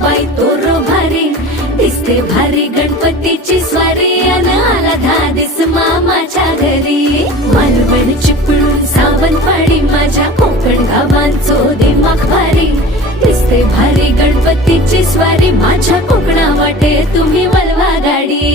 बाई तोरो भारी दिसते भारी गणपतीची स्वारी अन आला धादिस मामाच्या घरी मालवण चिपळूण सावंतवाडी माझ्या कोकण गावांचो दिमाग भारी दिसते भारी गणपतीची स्वारी माझ्या कोकणा वाटे तुम्ही वलवा गाडी।